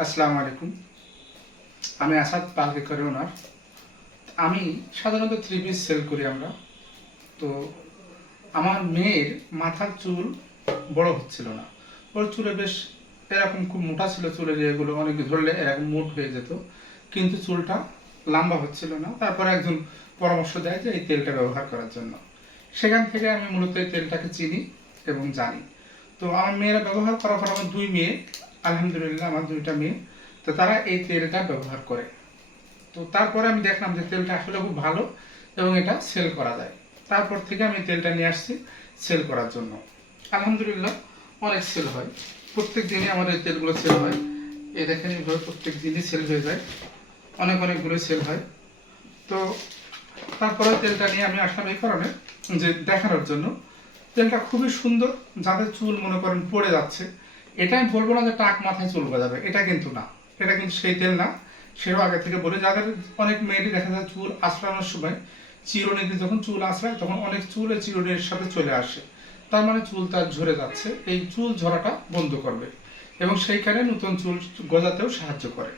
আসসালামু আলাইকুম। আমি আসাদ পালকের ওনার। আমি সাধারণত থ্রি পিস সেল করি আমরা। তো আমার মেয়ের মাথার চুল বড় হচ্ছিল না। ওর চুলে বেশ এরকম খুব মোটা ছিল চুলে যেগুলো অনেক ধরলে এরকম মোট হয়ে যেত। কিন্তু চুলটা লম্বা হচ্ছিল না। তারপরে একজন পরামর্শ দেয় যে এই তেলটা ব্যবহার করার জন্য। সেখান থেকে আমি মূলত এই তেলটাকে চিনি এবং জানি। তো আমার মেয়েরা ব্যবহার করার পর আমার দুই মেয়ে আলহামদুলিল্লাহ, আমার দুইটা মেয়ে। তো তারা এই তেলটা ব্যবহার করে। তো তারপরে আমি দেখলাম যে তেলটা আসলে খুব ভালো এবং এটা সেল করা যায়। তারপর থেকে আমি তেলটা নিয়ে আসছি সেল করার জন্য। আলহামদুলিল্লাহ, অনেক সেল হয়। প্রত্যেক দিনই আমাদের তেলগুলো সেল হয়। এ দেখেন, এইভাবে প্রত্যেক দিনই সেল হয়ে যায়। অনেক অনেকগুলো সেল হয়। তো তারপরে তেলটা নিয়ে আমি আসলাম এই কারণে যে দেখানোর জন্য। তেলটা খুবই সুন্দর। যাদের চুল মনে করেন পড়ে যাচ্ছে এটা আমি বলব না যে টাক মাথায় চুল গজাবে এটা কিন্তু না। এটা কিন্তু সেই তেল না। সেও আগে থেকে বলে, যাদের অনেক মেয়েরই দেখা যায় চুল আশ্রানোর সময় চিরুনিতে যখন চুল আশ্রায় তখন অনেক চুল এই চিরুনির সাথে চলে আসে। তার মানে চুল তার ঝরে যাচ্ছে, এই চুল ঝরাটা বন্ধ করবে এবং সেইখানে নতুন চুল গজাতেও সাহায্য করে।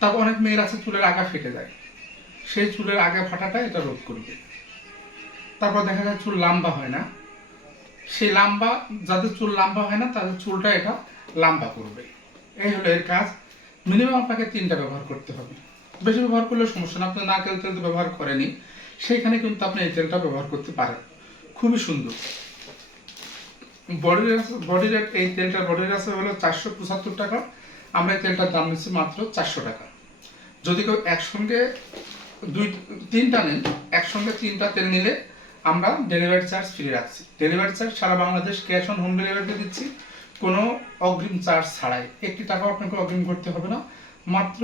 তারপর অনেক মেয়ের আছে, চুলের আগা ফেটে যায়। সেই চুলের আগা ফাটাটা এটা রোধ করবে। তারপর দেখা যায় চুল লম্বা হয় না। সেই লম্বা, যাদের চুল লম্বা হয় না, তাদের চুলটা এটা লম্বা করবে। এই হলো এর কাজ। মিনিমাম আপনাকে তিনটা ব্যবহার করতে হবে। বেশি ব্যবহার করলে সমস্যা না, আপনি নারকেল তেল তো ব্যবহার করেনি সেইখানে কিন্তু আপনি এই তেলটা ব্যবহার করতে পারেন। খুবই সুন্দর। বডি বডি বডির এই তেলটার বডির আছে হলো চারশো পঁচাত্তর টাকা। আমরা এই তেলটার দাম নিচ্ছি মাত্র চারশো টাকা। যদি কেউ একসঙ্গে দুই, তিনটা নেন, একসঙ্গে তিনটা তেল নিলে আমরা ডেলিভারি চার্জ ফ্রি রাখছি। ডেলিভারি চার্জ সারা বাংলাদেশ ক্যাশ অন হোম ডেলিভারিতে দিচ্ছি। কোনো অগ্রিম চার্জ ছাড়াই। একটি টাকাও আপনাকে অগ্রিম করতে হবে না। মাত্র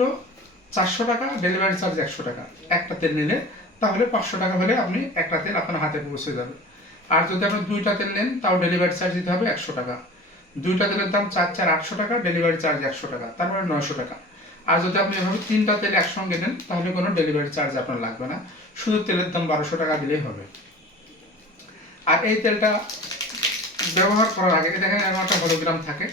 চারশো টাকা ডেলিভারি চার্জ একশো টাকা। একটা তেল নিলে, তাহলে পাঁচশো টাকা হলে আপনি একটা তেল আপনার হাতে পৌঁছে যাবে। আর যদি আপনি দুইটা তেল নেন, তাও ডেলিভারি চার্জ দিতে হবে একশো টাকা। দুইটা তেলের দাম চার চার, আটশো টাকা ডেলিভারি চার্জ একশো টাকা। তারপরে নয়শো টাকা। আর যদি আপনি এভাবে তিনটা তেল একসঙ্গে নেন, তাহলে কোনো ডেলিভারি চার্জ আপনার লাগবে না। শুধু তেলের দাম বারোশো টাকা দিলেই হবে। আর এই তেলটা ব্যবহার করার আগে দেখেন এরকম একটা হলোগ্রাম থাকে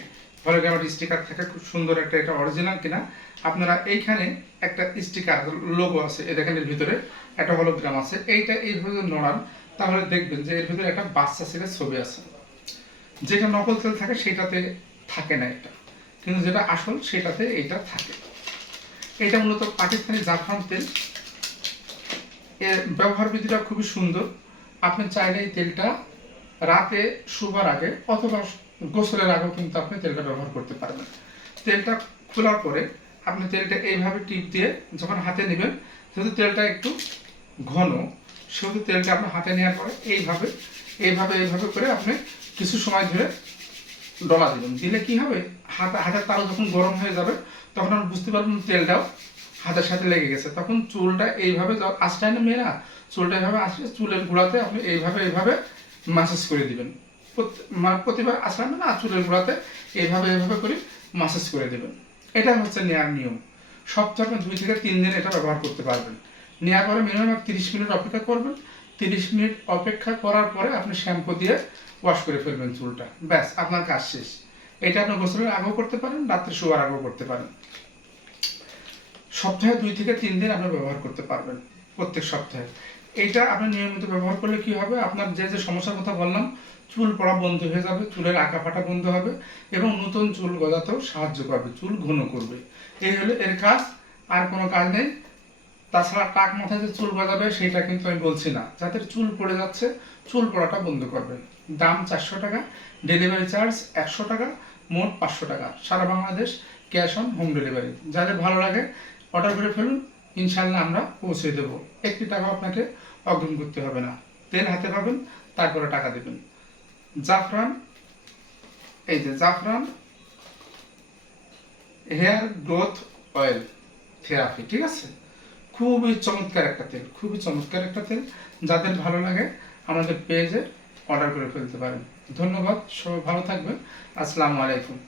হলোগ্রামের স্টিকার থাকে, খুব সুন্দর একটা, এটা অরিজিনাল কিনা। আপনারা এইখানে একটা স্টিকার লোগো আছে এ দেখেন এর ভিতরে, একটা হলোগ্রাম আছে, এইটা এইভাবে নড়ান, তাহলে দেখবেন যে এর ভিতরে একটা বাচ্চা ছেলের ছবি আছে। যেটা নকল তেল থাকে, সেটাতে থাকে না এটা। কিন্তু যেটা আসল, সেটাতে এটা থাকে। এটা মূলত পাকিস্তানি জাফরান তেল। এর ব্যবহার বিধিটা খুবই সুন্দর। আপনি চাইলে এই তেলটা রাতে শুবার আগে অথবা গোসলের আগেও কিন্তু আপনি তেলটা ব্যবহার করতে পারবেন। তেলটা খোলার পরে আপনি তেলটা এইভাবে টিপ দিয়ে যখন হাতে নেবেন, যেহেতু তেলটা একটু ঘন, সেহেতু তেলটা আপনার হাতে নেওয়ার পরে এইভাবে এইভাবে এইভাবে করে আপনি কিছু সময় ধরে ডলা দিবেন। দিলে কি হবে? হাতে, হাতের তালু যখন গরম হয়ে যাবে, তখন আপনি বুঝতে পারবেন তেলটাও হাতের সাথে লেগে গেছে। তখন চুলটা এইভাবে আশ্রয় না মেয়েরা? চুলটা এইভাবে আসলে চুলের গোড়াতে আপনি এইভাবে এইভাবে মাসাজ করে দিবেন। প্রত- প্রতিবার আসলাম না চুলের গোড়াতে এইভাবে এইভাবে করে মাসাজ করে দেবেন। এটা হচ্ছে নেয়ার নিয়ম। সপ্তাহে আপনি দুই থেকে তিন দিন এটা ব্যবহার করতে পারবেন। নেওয়ার পরে মিনিমাম তিরিশ মিনিট অপেক্ষা করবেন। তিরিশ মিনিট অপেক্ষা করার পরে আপনি শ্যাম্পু দিয়ে ওয়াশ করে ফেলবেন চুলটা। ব্যাস, আপনার কাজ শেষ। এটা আপনি গোসলের আগেও করতে পারেন, রাত্রে শোয়ার আগেও করতে পারেন। সপ্তাহে দুই থেকে তিন দিন আপনি ব্যবহার করতে পারবেন, প্রত্যেক সপ্তাহে। এইটা আপনি নিয়মিত ব্যবহার করলে কি হবে? আপনার যে যে সমস্যার কথা বললাম, চুল পড়া বন্ধ হয়ে যাবে, চুলের আঁকা ফাটা বন্ধ হবে এবং নতুন চুল গজাতেও সাহায্য পাবে চুল ঘন করবে। এই হলো এর কাজ, আর কোনো কাজ নেই। তাছাড়া টাক মাথায় যে চুল গজাবে সেটা কিন্তু আমি বলছি না। যাদের চুল পড়ে যাচ্ছে, চুল পড়াটা বন্ধ করবে দাম চারশো টাকা, ডেলিভারি চার্জ একশো টাকা, মোট পাঁচশো টাকা। সারা Bangladesh cash on home delivery. যাদের ভালো লাগে অর্ডার করে ফেলুন ইনশাল্লাহ আমরা পৌঁছে দেবো। একটি টাকা আপনাকে অগ্রিম করতে হবে না। তেল হাতে পাবেন, তারপরে টাকা দেবেন। জাফরান, এই যে জাফরান, হেয়ার গ্রোথ অয়েল থেরাপি, ঠিক আছে? খুবই চমৎকার একটা তেল, খুবই চমৎকার একটা তেল। যাদের ভালো লাগে, আমাদের পেজে অর্ডার করে ফেলতে পারেন। ধন্যবাদ, সবাই ভালো থাকবেন। আসসালামু আলাইকুম।